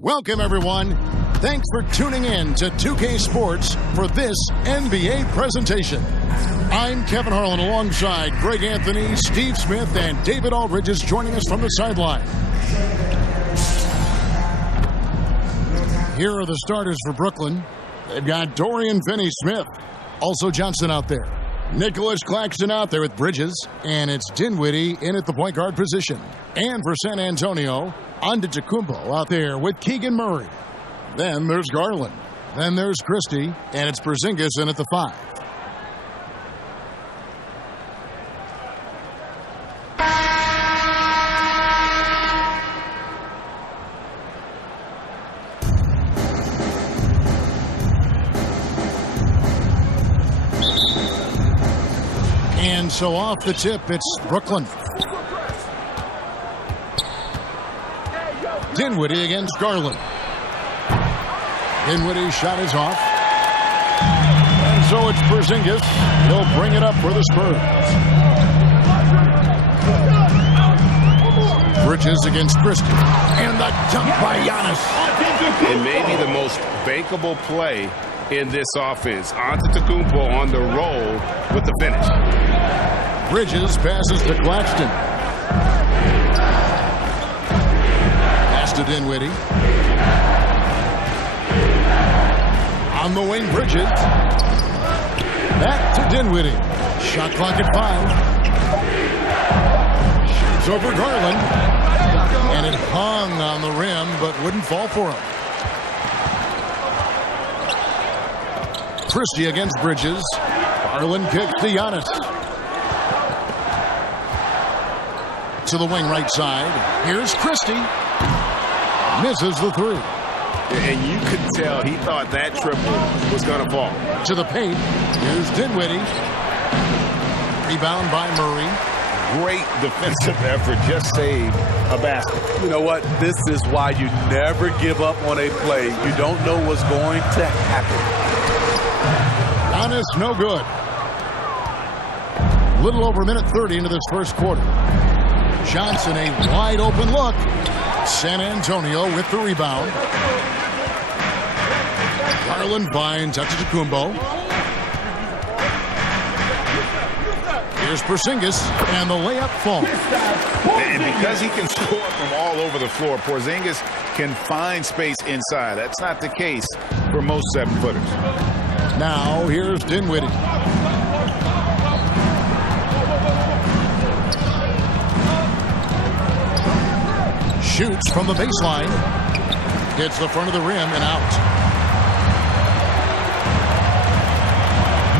Welcome, everyone. Thanks for tuning in to 2K Sports for this NBA presentation. I'm Kevin Harlan alongside Greg Anthony, Steve Smith, and David Aldridge is joining us from the sideline. Here are the starters for Brooklyn. They've got Dorian Finney-Smith, also Johnson out there. Nicholas Claxton out there with Bridges, and it's Dinwiddie in at the point guard position. And for San Antonio, Antetokounmpo out there with Keegan Murray. Then there's Garland. Then there's Christie, and it's Porzingis in at the 5. And so off the tip, it's Brooklyn. Dinwiddie against Garland. Dinwiddie's shot is off. And so it's Porzingis. He'll bring it up for the Spurs. Bridges against Christie. And the dunk by Giannis. It may be the most bankable play in this offense. Antetokounmpo on the roll with the finish. Bridges passes to Claxton. Pass to Dinwiddie. On the wing, Bridges. Back to Dinwiddie. Shot clock at 5. Shoots over Garland. And it hung on the rim, but wouldn't fall for him. Christie against Bridges. Garland kicks to Giannis. To the wing right side. Here's Christie. Misses the 3. And you could tell he thought that triple was going to fall. To the paint. Here's Dinwiddie. Rebound by Murray. Great defensive effort. Just saved a basket. You know what? This is why you never give up on a play. You don't know what's going to happen. Giannis, no good. Little over a minute 30 into this first quarter. Johnson, a wide open look. San Antonio with the rebound. Garland finds Antetokounmpo. Here's Porzingis, and the layup falls. And because he can score from all over the floor, Porzingis can find space inside. That's not the case for most 7-footers. Now, here's Dinwiddie. Shoots from the baseline. Hits the front of the rim and out.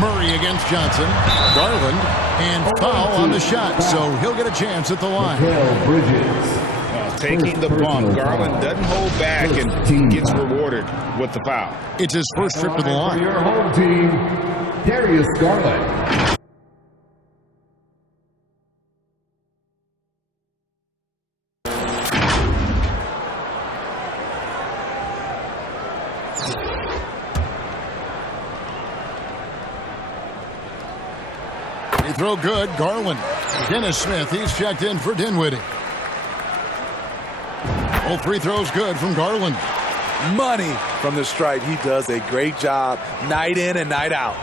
Murray against Johnson. Garland. And foul on the shot, so he'll get a chance at the line. Taking the bump. Garland doesn't hold back and gets rewarded with the foul. It's his first trip to the line. For your home team, Darius Garland. They throw good. Garland. Dennis Smith, he's checked in for Dinwiddie. All 3 throws good from Garland. Money from the stripe. He does a great job night in and night out.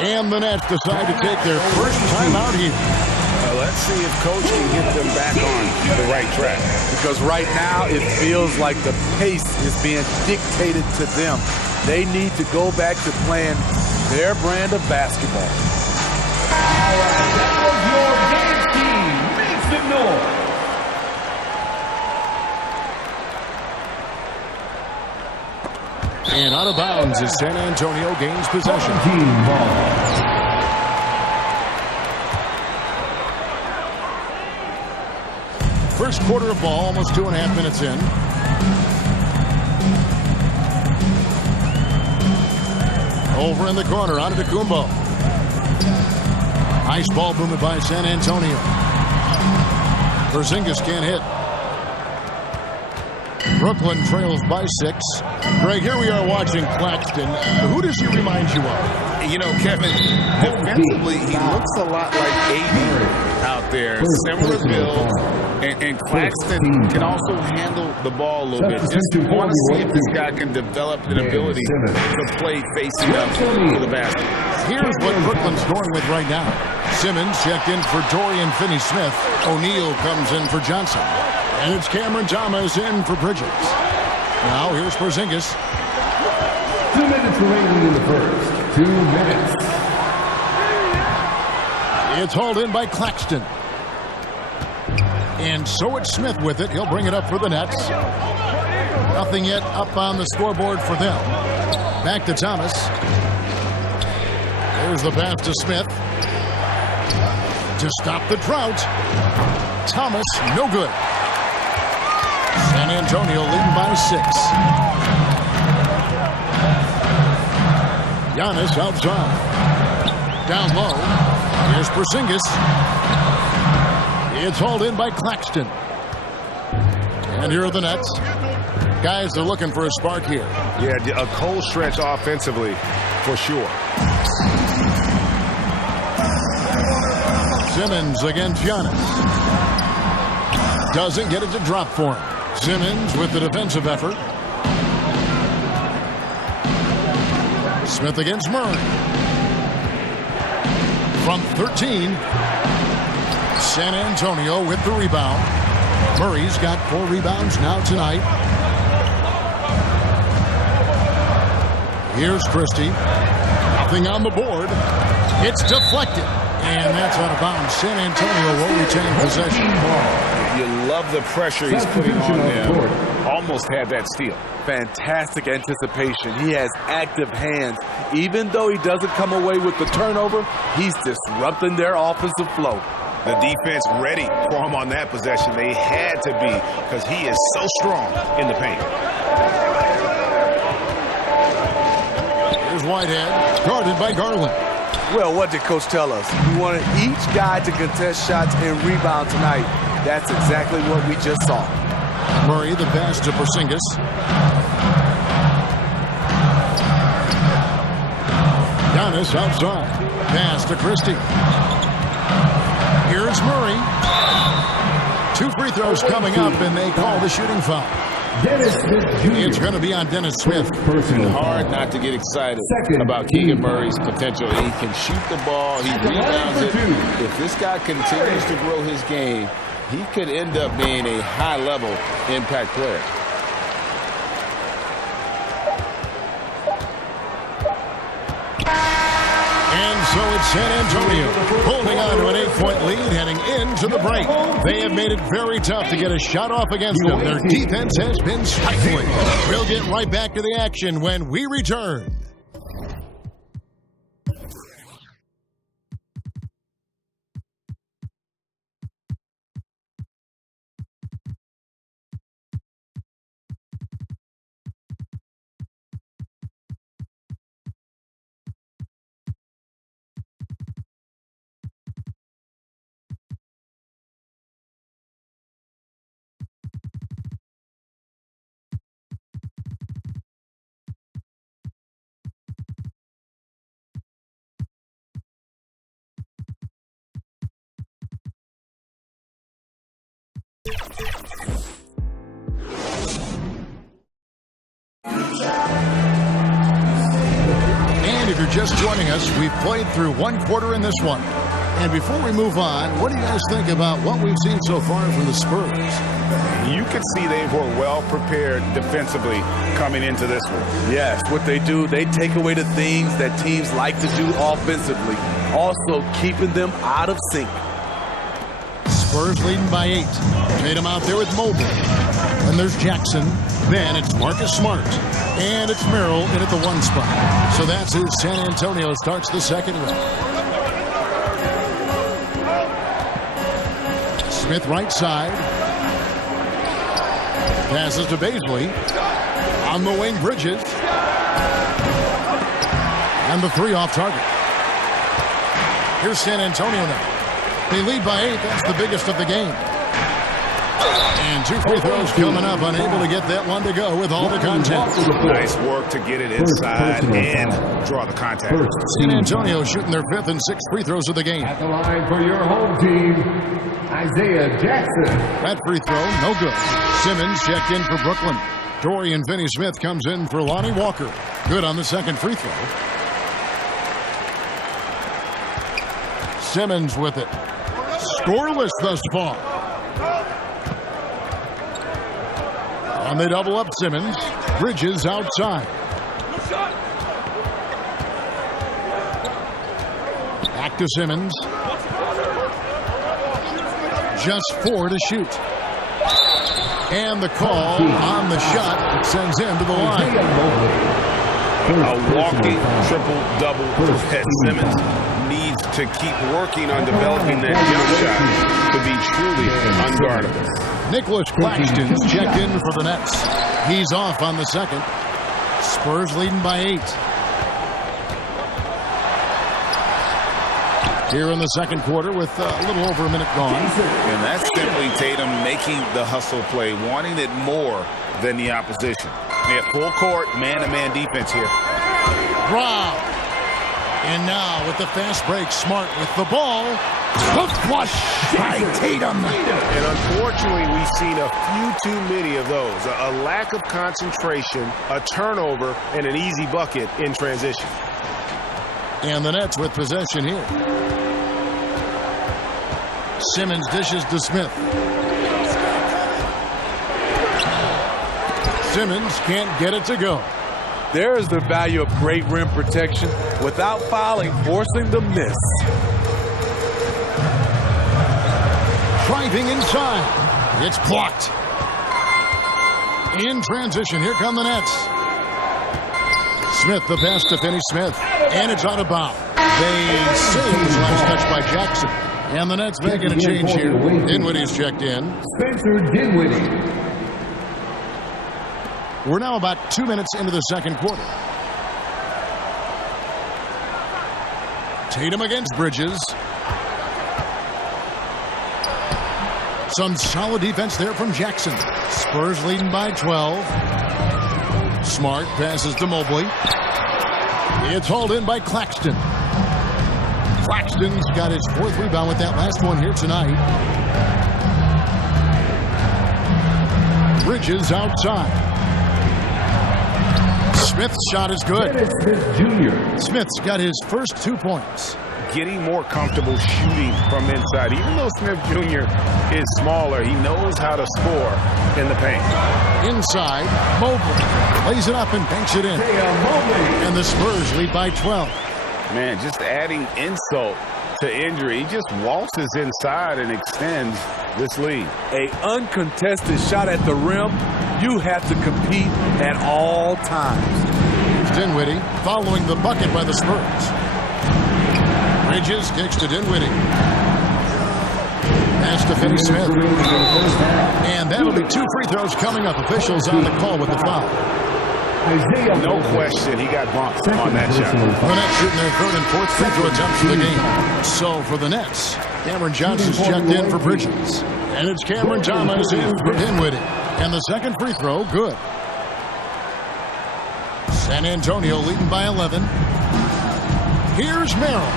And the Nets decide to take their first time out here. Let's see if Coach can get them back on the right track. Because right now it feels like the pace is being dictated to them. They need to go back to playing their brand of basketball. All right, that was your game team. Make some noise. And out of bounds as San Antonio gains possession. Team ball. First quarter of ball, almost 2.5 minutes in. Over in the corner, out of Kumbo. Nice ball movement by San Antonio. Porzingis can't hit. Brooklyn trails by 6. Greg, here we are watching Claxton. Who does he remind you of? You know, Kevin, defensively, he looks a lot like AD out there. Similar build. And Claxton can also handle the ball a little bit. Just want to see if this guy can develop an ability to play facing up to the basket. Here's what Brooklyn's going with right now. Simmons checked in for Dorian Finney-Smith. O'Neal comes in for Johnson. And it's Cameron Thomas in for Bridges. Now here's Porzingis. 2 minutes remaining in the first. 2 minutes. It's hauled in by Claxton. And so it's Smith with it. He'll bring it up for the Nets. Nothing yet up on the scoreboard for them. Back to Thomas. There's the pass to Smith. To stop the drought. Thomas, no good. San Antonio leading by 6. Giannis outside. Down low. Here's Porzingis. It's hauled in by Claxton. And here are the Nets. Guys are looking for a spark here. Yeah, a cold stretch offensively for sure. Simmons against Giannis. Doesn't get it to drop for him. Simmons with the defensive effort. Smith against Murray. From 13. San Antonio with the rebound. Murray's got 4 rebounds now tonight. Here's Christie. Nothing on the board. It's deflected. And that's out of bounds. San Antonio will retain possession. You love the pressure he's putting on them. Almost had that steal. Fantastic anticipation. He has active hands. Even though he doesn't come away with the turnover, he's disrupting their offensive flow. The defense ready for him on that possession. They had to be because he is so strong in the paint. Here's Whitehead, guarded by Garland. Well, what did Coach tell us? We wanted each guy to contest shots and rebound tonight. That's exactly what we just saw. Murray, the pass to Porzingis. Giannis outside. Pass to Christie. Here's Murray. 2 free throws coming up, and they call the shooting foul. Dennis Smith Jr. It's going to be on Dennis Smith. Hard not to get excited about Keegan Murray's potential. He can shoot the ball. He rebounds it. If this guy continues to grow his game, he could end up being a high-level impact player. And so it's San Antonio holding on to an 8-point lead heading into the break. They have made it very tough to get a shot off against them. Their defense has been stifling. We'll get right back to the action when we return. And if you're just joining us, we've played through 1 quarter in this one. And before we move on, what do you guys think about what we've seen so far from the Spurs? You can see they were well prepared defensively coming into this one. Yes, what they do, they take away the things that teams like to do offensively, also keeping them out of sync. Spurs leading by 8. Tatum out there with Mobley. And there's Jackson. Then it's Marcus Smart. And it's Merrill in at the 1 spot. So that's who San Antonio starts the second round. Smith right side. Passes to Baisley. On the wing, Bridges. And the 3 off target. Here's San Antonio now. They lead by 8. That's the biggest of the game. And 2 free throws coming up. Unable to get that one to go with all the contact. Nice work to get it inside and draw the contact. San Antonio shooting their 5th and 6th free throws of the game. At the line for your home team, Isaiah Jackson. That free throw, no good. Simmons checked in for Brooklyn. Dorian Finney-Smith comes in for Lonnie Walker. Good on the 2nd free throw. Simmons with it. Scoreless thus far. And they double up Simmons. Bridges outside. Back to Simmons. Just 4 to shoot. And the call on the shot sends him to the line. A walking triple-double threat. Simmons needs to keep working on developing that jump shot to be truly unguardable. Nicholas Claxton's checked in for the Nets. He's off on the 2nd. Spurs leading by 8. Here in the 2nd quarter with a little over a minute gone. And that's simply Tatum making the hustle play, wanting it more than the opposition. At full court, man-to-man defense here. Brown. And now with the fast break, Smart with the ball. Hook flush by Tatum. And unfortunately, we've seen a few too many of those. A lack of concentration, a turnover, and an easy bucket in transition. And the Nets with possession here. Simmons dishes to Smith. Simmons can't get it to go. There is the value of great rim protection without fouling, forcing the miss. Driving inside. It's blocked. In transition, here come the Nets. Smith, the pass to Finney-Smith. And it's out of bounds. They say it was last touched by Jackson. And the Nets making a change here. Dinwiddie's checked in. Spencer Dinwiddie. We're now about 2 minutes into the 2nd quarter. Tatum against Bridges. Some solid defense there from Jackson. Spurs leading by 12. Smart passes to Mobley. It's hauled in by Claxton. Claxton's got his 4th rebound with that last one here tonight. Bridges outside. Smith's shot is good. Smith Jr. Smith's got his first 2 points. Getting more comfortable shooting from inside. Even though Smith Jr. is smaller, he knows how to score in the paint. Inside, Mobley lays it up and banks it in. And the Spurs lead by 12. Man, just adding insult to injury. He just waltzes inside and extends this lead. A uncontested shot at the rim, you have to compete at all times. Dinwiddie following the bucket by the Spurs. Bridges kicks to Dinwiddie. Pass to Finney-Smith. And that'll be 2 free throws coming up. Officials on the call with the foul. No question, he got bumped on that shot. The Nets shooting their 3rd and 4th free throw attempts of the game. So for the Nets, Cameron Johnson's checked in for Bridges. And it's Cameron Thomas in for Dinwiddie. And the 2nd free throw, good. San Antonio leading by 11. Here's Merrill.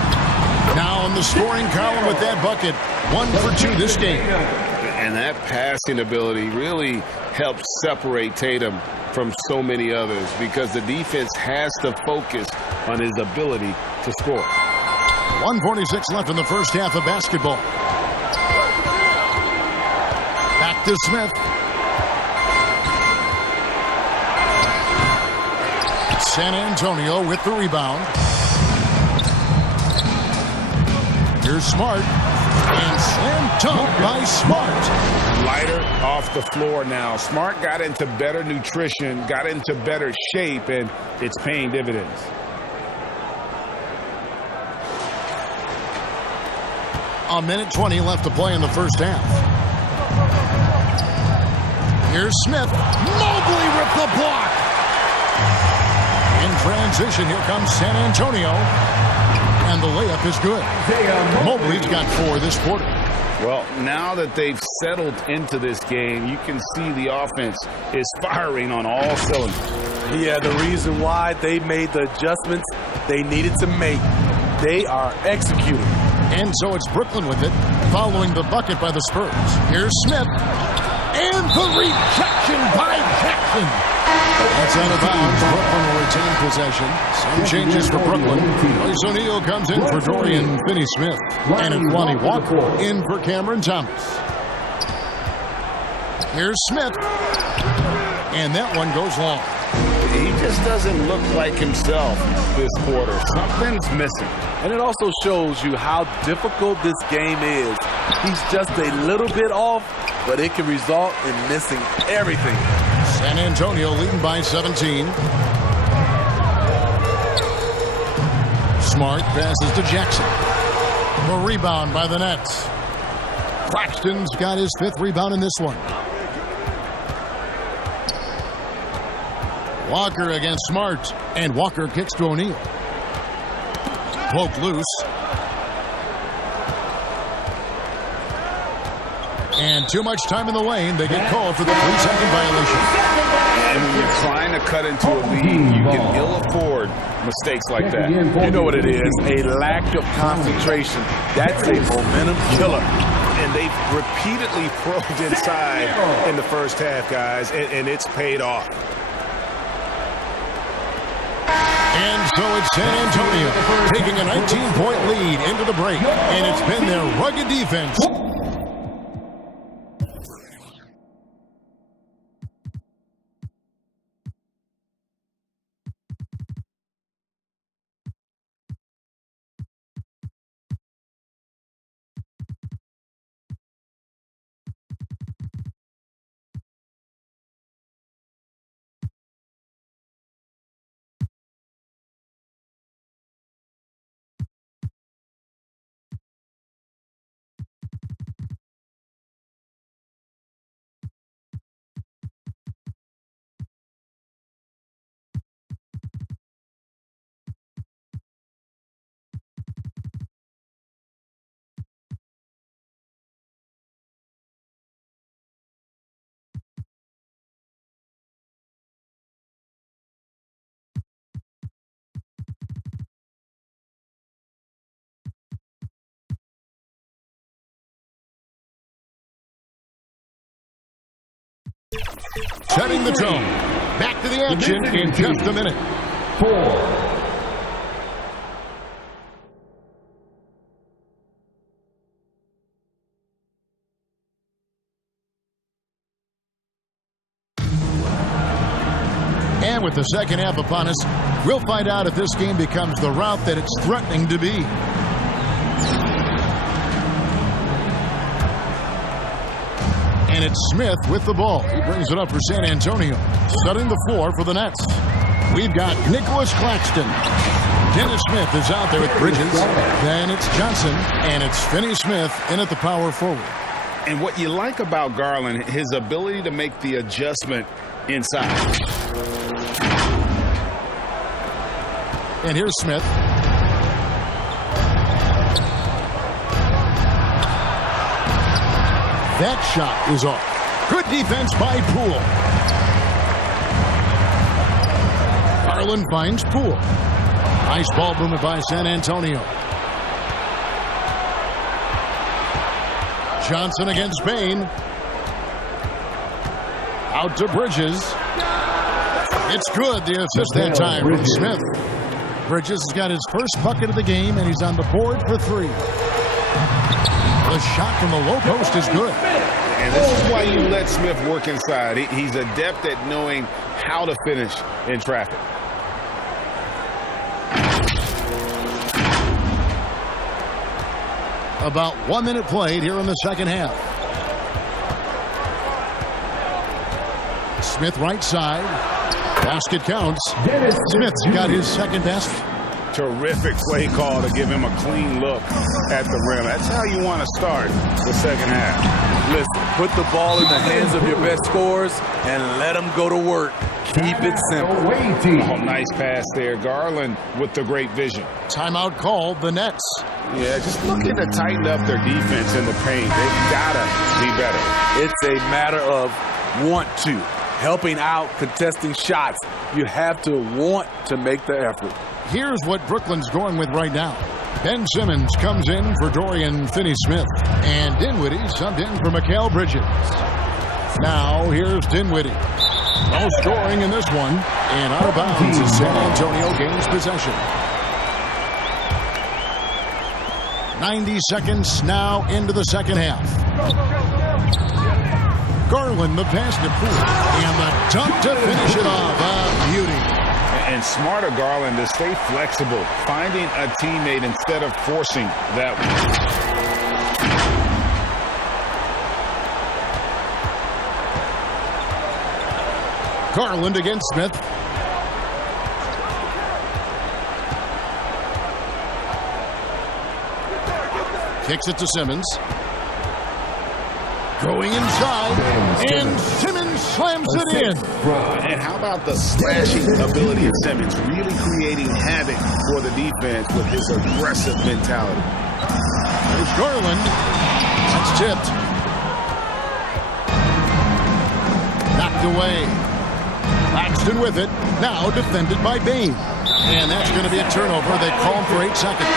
Now in the scoring column with that bucket. 1 for 2 this game. And that passing ability really helps separate Tatum from so many others because the defense has to focus on his ability to score. 1:46 left in the first half of basketball. Back to Smith. San Antonio with the rebound. Here's Smart. And slam dunk by Smart. lighter off the floor now. Smart got into better nutrition, got into better shape, and it's paying dividends. A minute 20 left to play in the first half. Here's Smith. Mobley with the block. In transition, here comes San Antonio. And the layup is good. Mobley's got 4 this quarter. Well, now that they've settled into this game, you can see the offense is firing on all cylinders. Yeah, the reason why they made the adjustments they needed to make. They are executing. And so it's Brooklyn with it, following the bucket by the Spurs. Here's Smith. And the rejection by Jackson. That's out of bounds. Brooklyn will retain possession. Some changes for Brooklyn. Royce O'Neal comes in for Dorian Finney-Smith. And it's Lonnie Walker in for Cameron Thomas. Here's Smith. And that one goes long. He just doesn't look like himself this quarter. Something's missing. And it also shows you how difficult this game is. He's just a little bit off, but it can result in missing everything. San Antonio leading by 17. Smart passes to Jackson. The rebound by the Nets. Claxton's got his 5th rebound in this one. Walker against Smart, and Walker kicks to O'Neal. Poked loose. And too much time in the lane. They get called for the 3-second violation. And when you're trying to cut into a lead, you can ill afford mistakes like that. You know what it is, a lack of concentration. That's a momentum killer. And they've repeatedly probed inside in the first half, guys, and it's paid off. And so it's San Antonio taking a 19-point lead into the break. And it's been their rugged defense. Setting the tone. Back to the action in just a minute. 4. And with the second half upon us, we'll find out if this game becomes the route that it's threatening to be. And it's Smith with the ball. He brings it up for San Antonio. Setting the floor for the Nets. We've got Nicholas Claxton. Dennis Smith is out there with Bridges. Then it's Johnson. And it's Finney-Smith in at the power forward. And what you like about Garland, his ability to make the adjustment inside. And here's Smith. That shot is off. Good defense by Poole. Garland finds Poole. Nice ball movement by San Antonio. Johnson against Bain. Out to Bridges. It's good. The assist that time from Smith. Bridges has got his first bucket of the game, and he's on the board for 3. The shot from the low post is good. And this is why you let Smith work inside. He's adept at knowing how to finish in traffic. About 1 minute played here in the second half. Smith right side. Basket counts. Smith's got his second basket. Terrific play call to give him a clean look at the rim. That's how you want to start the second half. Listen, put the ball in the hands of your best scorers and let them go to work. Keep it simple. Oh, nice pass there. Garland with the great vision. Timeout called, the Nets. Yeah, just looking to tighten up their defense in the paint. They've got to be better. It's a matter of want to. Helping out, contesting shots. You have to want to make the effort. Here's what Brooklyn's going with right now. Ben Simmons comes in for Dorian Finney-Smith. And Dinwiddie subbed in for Mikal Bridges. Now here's Dinwiddie. No scoring in this one. And out of bounds as San Antonio gains possession. 90 seconds now into the second half. Garland the pass to Poole. And the dunk to finish it off. Beauty. And smarter Garland to stay flexible, finding a teammate instead of forcing that one. Garland against Smith. Kicks it to Simmons. Going inside, and Simmons slams it in. And how about the slashing ability of Simmons, really creating havoc for the defense with his aggressive mentality. There's Garland. That's tipped. Knocked away. Laxton with it. Now defended by Bain. And that's going to be a turnover. They call him for 8 seconds.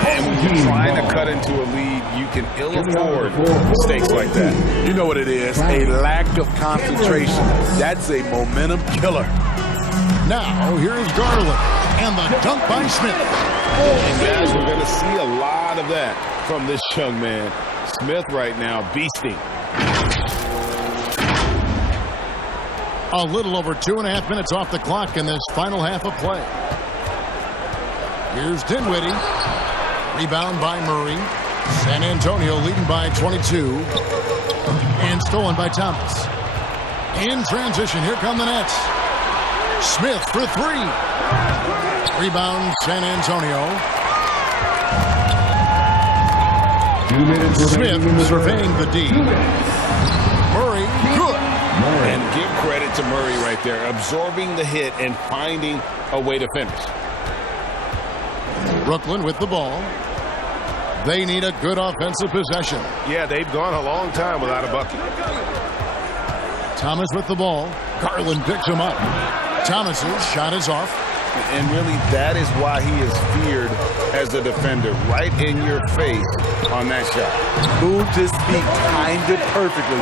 And when you're trying to cut into a lead, you can ill afford mistakes like that. You know what it is, a lack of concentration. That's a momentum killer. Now, here's Garland, and the dunk by Smith. And guys, we're going to see a lot of that from this young man. Smith right now, beasting. A little over 2.5 minutes off the clock in this final half of play. Here's Dinwiddie. Rebound by Murray. San Antonio leading by 22. And stolen by Thomas. In transition, here come the Nets. Smith for 3. Rebound, San Antonio. Smith surveying the D. Murray, good. And give credit to Murray right there, absorbing the hit and finding a way to finish. Brooklyn with the ball. They need a good offensive possession. Yeah, they've gone a long time without a bucket. Thomas with the ball. Garland picks him up. Thomas's shot is off. And really, that is why he is feared as a defender, right in your face on that shot. Moved his feet, timed it perfectly.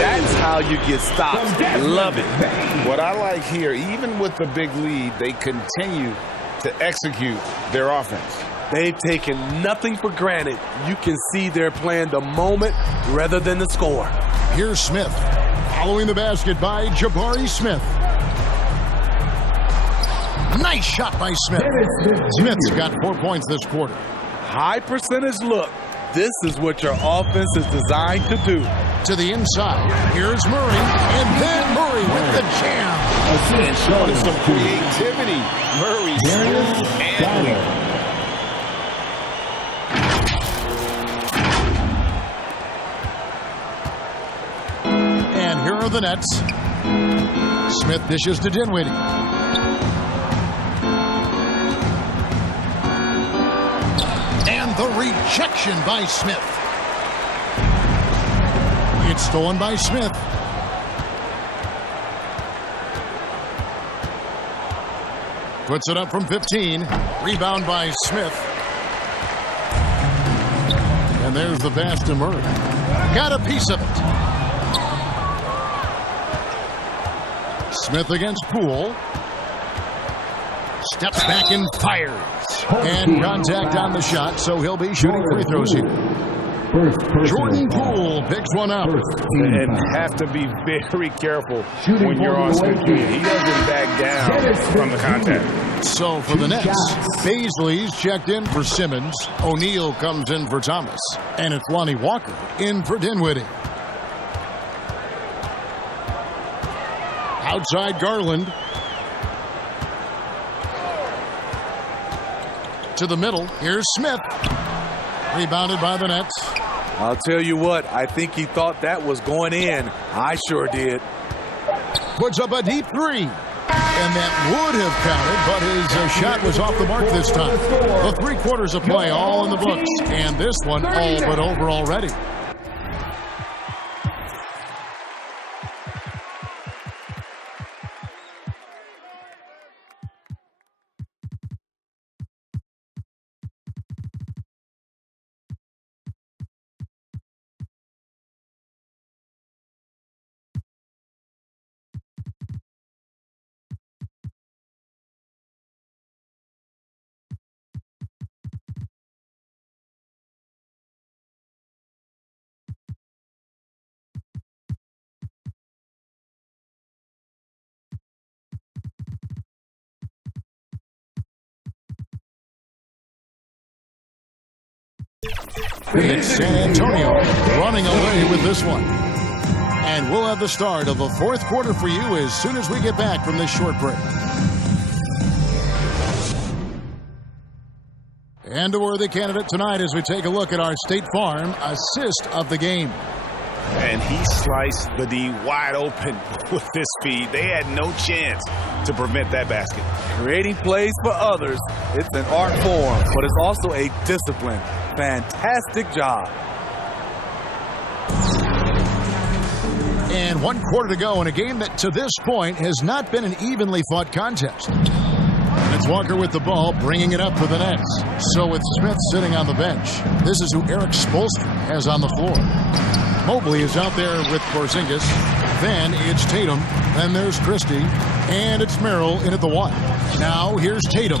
That's how you get stops. Love it. What I like here, even with the big lead, they continue to execute their offense. They've taken nothing for granted. You can see they're playing the moment rather than the score. Here's Smith. Following the basket by Jabari Smith. Nice shot by Smith. Smith's got 4 points this quarter. High percentage look. This is what your offense is designed to do. To the inside. Here's Murray. And then Murray with the jam. And showing some creativity. Murray, smooth and weak. And here are the Nets. Smith dishes to Dinwiddie. And the rejection by Smith. It's stolen by Smith. Puts it up from 15. Rebound by Smith. And there's the pass to Murray. Got a piece of it. Smith against Poole. Steps back and fires. And contact on the shot, so he'll be shooting free throws here. Jordan Poole picks one up. And have to be very careful when you're on Smith. He doesn't back down from the contact. So for the Nets, Baisley's checked in for Simmons. O'Neal comes in for Thomas. And it's Lonnie Walker in for Dinwiddie. Outside Garland. To the middle. Here's Smith. Rebounded by the Nets. I'll tell you what, I think he thought that was going in. I sure did. Puts up a deep three. And that would have counted, but his shot was off the mark this time. The 3 quarters of play all in the books. And this one all but over already. It's San Antonio running away with this one. And we'll have the start of the 4th quarter for you as soon as we get back from this short break. And a worthy candidate tonight as we take a look at our State Farm assist of the game. And he sliced the D wide open with this feed. They had no chance to prevent that basket. Creating plays for others, it's an art form, but it's also a discipline. Fantastic job. And 1 quarter to go in a game that to this point has not been an evenly fought contest. And it's Walker with the ball, bringing it up for the Nets. So with Smith sitting on the bench, this is who Eric Spoelstra has on the floor. Mobley is out there with Porzingis. Then it's Tatum. Then there's Christie. And it's Merrill in at the 1. Now here's Tatum.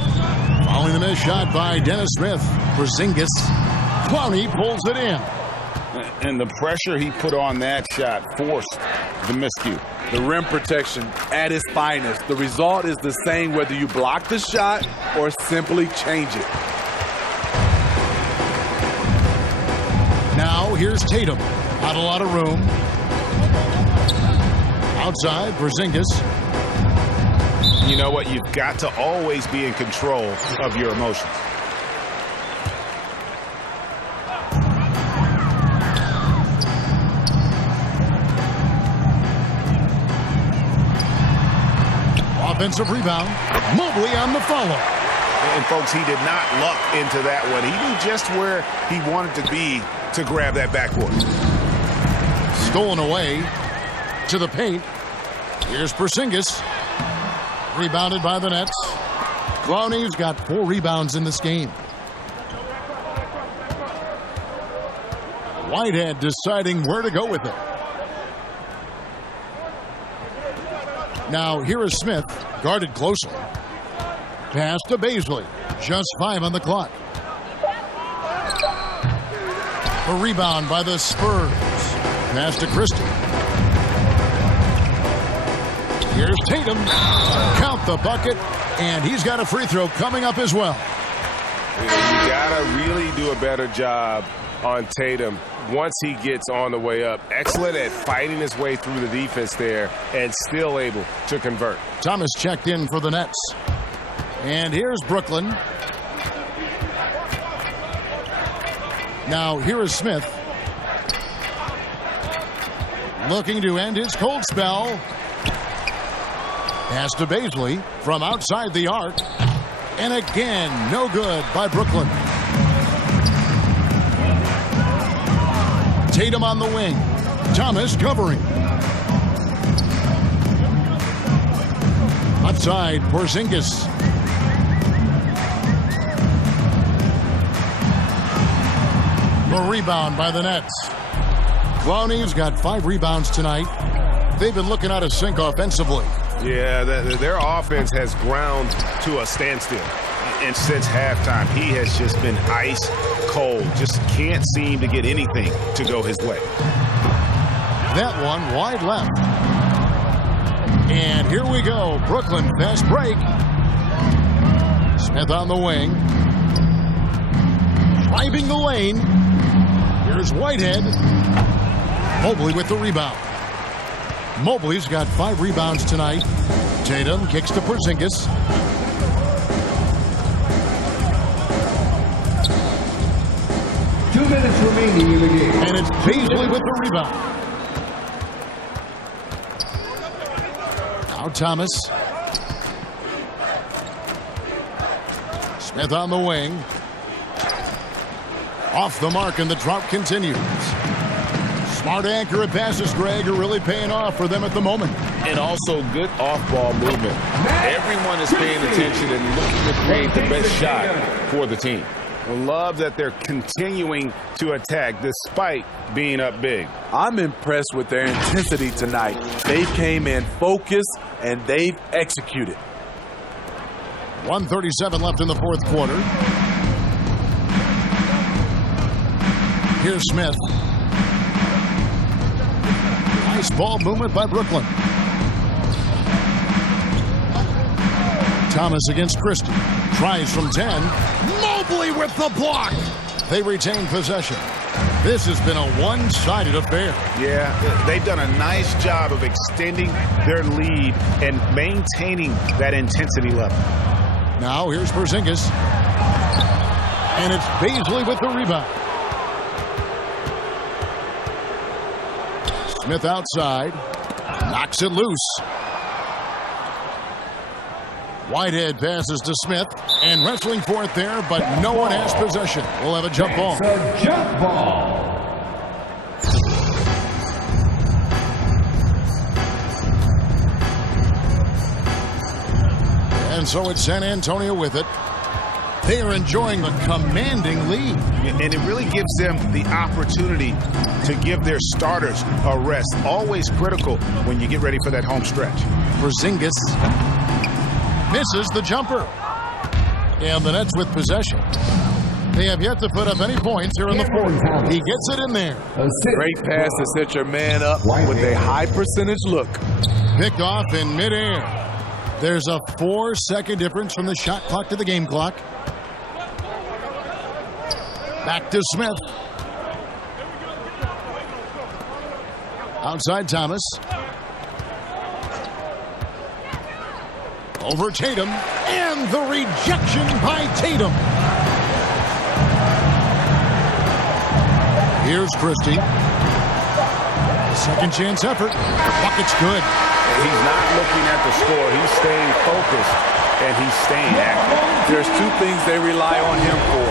Following the missed shot by Dennis Smith. Porzingis. Clowney pulls it in. And the pressure he put on that shot forced the miscue. The rim protection at its finest. The result is the same whether you block the shot or simply change it. Now here's Tatum. Not a lot of room. Outside, Porzingis. You know what? You've got to always be in control of your emotions. Offensive rebound. Mobley on the follow. And folks, he did not luck into that one. He knew just where he wanted to be to grab that backboard. Stolen away to the paint. Here's Porzingis. Rebounded by the Nets. Clowney's got 4 rebounds in this game. Whitehead deciding where to go with it. Now here is Smith, guarded closely. Pass to Baisley. Just 5 on the clock. A rebound by the Spurs. Pass to Christie. Here's Tatum. Count the bucket. And he's got a free throw coming up as well. You got to really do a better job on Tatum once he gets on the way up. Excellent at fighting his way through the defense there and still able to convert. Thomas checked in for the Nets. And here's Brooklyn. Now here is Smith. Looking to end his cold spell. Pass to Baisley from outside the arc. And again, no good by Brooklyn. Tatum on the wing. Thomas covering. Outside, Porzingis. A rebound by the Nets. Clowney's got 5 rebounds tonight. They've been looking out of sync offensively. Yeah, their offense has ground to a standstill. And since halftime, he has just been ice cold. Just can't seem to get anything to go his way. That one wide left. And here we go. Brooklyn fast break. Smith on the wing. Driving the lane. Here's Whitehead. Mobley with the rebound. Mobley's got 5 rebounds tonight. Tatum kicks to Porzingis. Minutes remaining in the game. And it's Beasley with the rebound. Now Thomas. Smith on the wing. Off the mark, and the drought continues. Smart, accurate passes, Greg, are really paying off for them at the moment. And also good off-ball movement. Everyone is paying attention and looking to create the best shot for the team. Love that they're continuing to attack despite being up big. I'm impressed with their intensity tonight. They came in focused and they've executed. 1:37 left in the fourth quarter. Here's Smith. Nice ball movement by Brooklyn. Thomas against Christie. Tries from 10. Mobley with the block. They retain possession. This has been a one-sided affair. Yeah, they've done a nice job of extending their lead and maintaining that intensity level. Now here's Porzingis. And it's Beasley with the rebound. Smith outside. Knocks it loose. Whitehead passes to Smith, and wrestling for it there, but no one has possession. We'll have a jump ball. It's a jump ball. And so it's San Antonio with it. They are enjoying the commanding lead. And it really gives them the opportunity to give their starters a rest. Always critical when you get ready for that home stretch. Porzingis misses the jumper. And the Nets with possession. They have yet to put up any points here in the fourth. He gets it in there. Great pass to set your man up with a high percentage look. Picked off in midair. There's a 4-second difference from the shot clock to the game clock. Back to Smith. Outside Thomas. Over Tatum. And the rejection by Tatum. Here's Christie. Second chance effort. Bucket's good. He's not looking at the score. He's staying focused, and he's staying active. There's two things they rely on him for: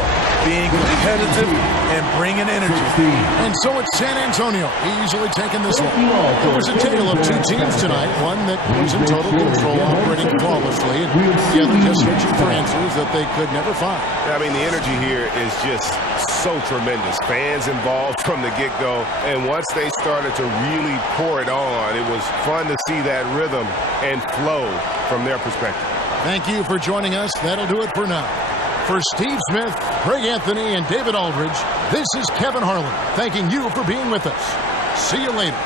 being competitive and bringing energy. And so it's San Antonio easily taking this one. It was a tale of two teams tonight. One that was in total control, operating flawlessly, and the other just searching for answers that they could never find. I mean, the energy here is just so tremendous. Fans involved from the get-go, and once they started to really pour it on, it was fun to see that rhythm and flow from their perspective. Thank you for joining us. That'll do it for now. For Steve Smith, Craig Anthony, and David Aldridge, this is Kevin Harlan thanking you for being with us. See you later.